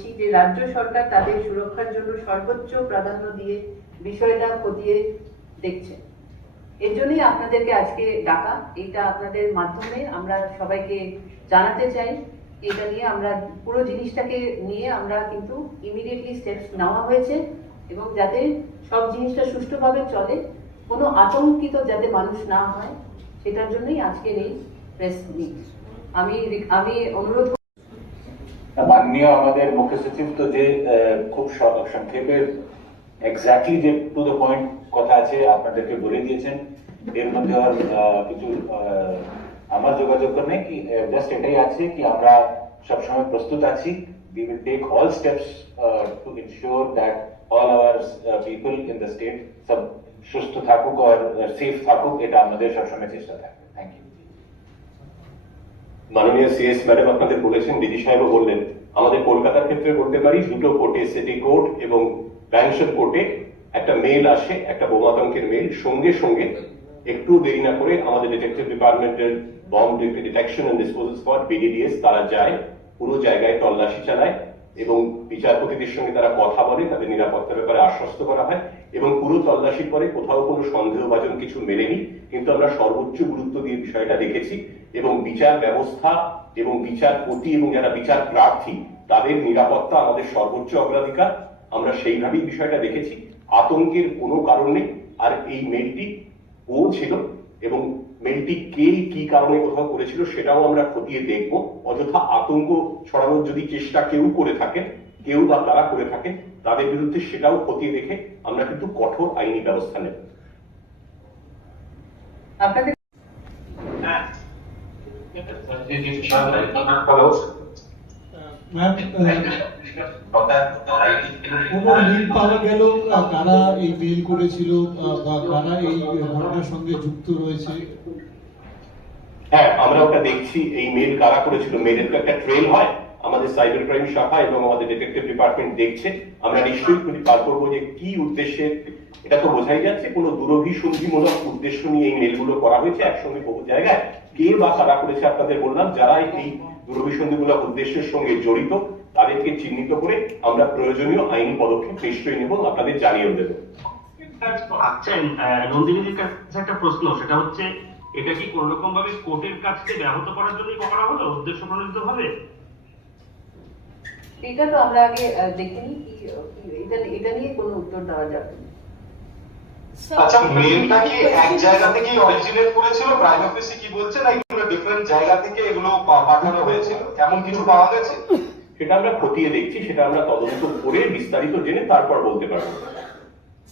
বলছি যে রাজ্য সরকার তাদের সুরক্ষার জন্য সর্বোচ্চ প্রাধান্য দিয়ে বিষয়টা খতিয়ে দেখছে। এর জন্যই আপনাদেরকে আজকে ডাকা। এটা আপনাদের মাধ্যমে আমরা সবাইকে জানাতে চাই। এটা নিয়ে আমরা পুরো জিনিসটাকে নিয়ে আমরা কিন্তু ইমিডিয়েটলি স্টেপস নেওয়া হয়েছে এবং যাতে সব জিনিসটা সুষ্ঠুভাবে চলে, কোনো আতঙ্কিত যাতে মানুষ না হয়, সেটার জন্যই আজকের এই প্রেস মিট। আমি অনুরোধ মাননীয় আমাদের মুখ্য সচিব তো যে খুব সংক্ষেপে এক্স্যাক্টলি যে টু দ্য পয়েন্ট কথা আছে আপনাদেরকে বলে দিয়েছেন। এর মধ্যে আর কিছু আমার যোগাযোগ নেই, কি জাস্ট এটাই আছে কি আমরা সবসময় প্রস্তুত আছি। We will take all steps to ensure that all our people in the state সব সুস্থ থাকুক আর সেফ থাকুক, এটা আমাদের সবসময় চেষ্টা থাকবে। Thank you. মাননীয় সিএস ম্যাডাম আপনাদের বলেছেন, ডিজি সাহেবও বললেন, আমাদের কলকাতার ক্ষেত্রে বলতে পারি দুটো কোর্টে, সিটি কোর্ট এবং ব্যাংশন কোর্টে একটা মেল আসে, একটা বোমাতঙ্কের মেল, সঙ্গে সঙ্গে একটু দেরি না করে আমাদের ডিটেকটিভ ডিপার্টমেন্টের bomb detection and disposal squad BDDS তারা যায়, পুরো জায়গায় তল্লাশি চালায় এবং বিচারপতিদের সঙ্গে তারা কথা বলে, তাদের নিরাপত্তার ব্যাপারে আশ্বস্ত করা হয় এবং পুরো তল্লাশির পরে কোথাও কোনো সন্দেহভাজন কিছু মেলেনি। কিন্তু আমরা সর্বোচ্চ গুরুত্ব দিয়ে বিষয়টা দেখেছি এবং বিচার ব্যবস্থা এবং বিচারপতি এবং যারা বিচার প্রার্থী তাদের নিরাপত্তা আমাদের সর্বোচ্চ অগ্রাধিকার। আমরা সেইভাবেই বিষয়টা দেখেছি, আতঙ্কের কোনো কারণ নেই। আর এই মেলটি ও ছিল এবং মেলটি কে কি কারণে কোথাও করেছিল সেটাও আমরা খতিয়ে দেখব। অযথা আতঙ্ক ছড়ানোর যদি চেষ্টা কেউ করে থাকেন, কেউ বা তারা করে থাকেন, তাদের বিরুদ্ধে সেটাও খতিয়ে দেখে আমরা কিন্তু কঠোর আইনি ব্যবস্থা নেব। আপনাদের পাওয়া গেল কারা এই মেল করেছিল বা কারা এই ঘটনার সঙ্গে যুক্ত রয়েছে? হ্যাঁ, আমরা ওটা দেখছি, এই মেল কারা করেছিল। মেলের তো একটা ট্রেল হয়, আমাদের সাইবার ক্রাইম শাখা এবং আমাদের ডিটেকটিভ ডিপার্টমেন্ট দেখছে। আমরা নিশ্চয়ই বার করবো যে কি উদ্দেশ্যে। এটা তো বোঝাই যাচ্ছে কোনো দুরভিসন্ধিমূলক উদ্দেশ্য নিয়ে এই মেলগুলো করা হয়েছে একসঙ্গে বহু জায়গায়। কে বা কারা করেছে আপনাদের বললাম, যারা এই দুরভিসন্ধিমূলক উদ্দেশ্যের সঙ্গে জড়িত তাদেরকে চিহ্নিত করে আমরা প্রয়োজনীয় আইনি পদক্ষেপ নিশ্চয়ই নেব, আপনাদের জানিয়ে দেব। আচ্ছা, নন্দিনীর কাছে একটা প্রশ্ন, সেটা হচ্ছে এটা কি কোন রকম ভাবে কোর্টের কাছে ব্যাহত করার জন্য করা হলো উদ্দেশ্য প্রণোদিত ভাবে? এটা তো আমরা আগে দেখিনি, এটা নিয়ে কোনো উত্তর দেওয়া যাবে না। আচ্ছা, মেলটা কি এক জায়গা থেকে অরিজিনেট করেছিল? প্রাইম অফিসে কি বলছে না এগুলো ডিফারেন্ট জায়গা থেকে এগুলো পাঠানো হয়েছিল, এমন কিছু পাওয়া গেছে? সেটা আমরা খতিয়ে দেখছি, সেটা আমরা তদন্ত করে বিস্তারিত জেনে তারপর বলতে পারবো।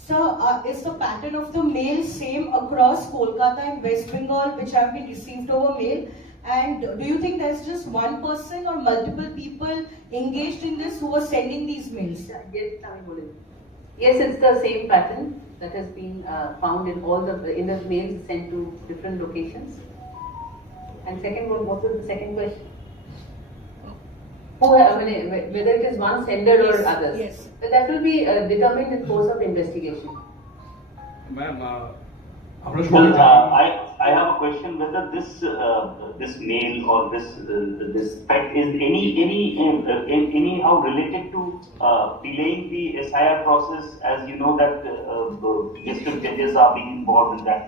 Sir, is the pattern of the mail same across Kolkata and West Bengal, which have been received over mail? And do you think there's just one person or multiple people engaged in this who are sending these mails? Yes, it's the same pattern that has been found in all the mails sent to different locations. And second one, what was the second question? Whether it is one sender or others. Yes. But that will be determined in course of investigation. Ma'am, I have a question whether this mail or this fact is anyhow related to delaying the SIR process, as you know that district judges are being involved in that.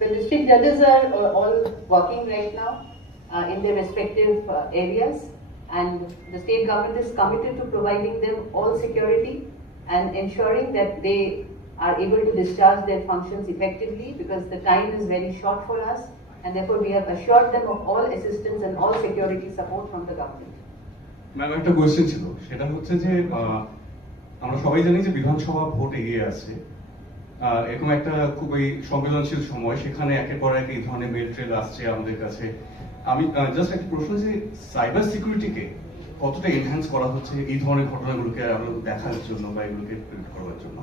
The district judges are all working right now in their respective areas, and the state government is committed to providing them all security and ensuring that they are able to discharge their functions effectively, because the time is very short for us, and therefore we have assured them of all assistance and all security support from the government. Ma'am, একটা question ছিল, সেটা হচ্ছে যে আমরা সবাই জানি যে বিধানসভা ভোট এগিয়ে আছে, এরকম একটা খুবই সংবেদনশীল সময়, সেখানে একের পর এক এই ধরনের মেল ট্রেল আসছে আমাদের কাছে। আমি জাস্ট একটা প্রশ্ন, যে সাইবার সিকিউরিটিকে কতটা এনহ্যান্স করা হচ্ছে এই ধরনের ঘটনাগুলোকে আরো দেখার জন্য বা এগুলোকে প্রিভেন্ট করার জন্য?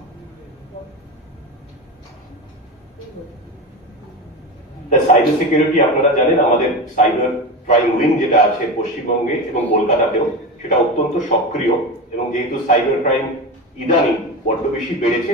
সাইবার সিকিউরিটি আপনারা জানেন, আমাদের সাইবার ক্রাইম উইং যেটা আছে পশ্চিমবঙ্গে এবং কলকাতাতেও, সেটা অত্যন্ত সক্রিয় এবং যেহেতু সাইবার ক্রাইম ইদানিং বড্ড বেশি বেড়েছে,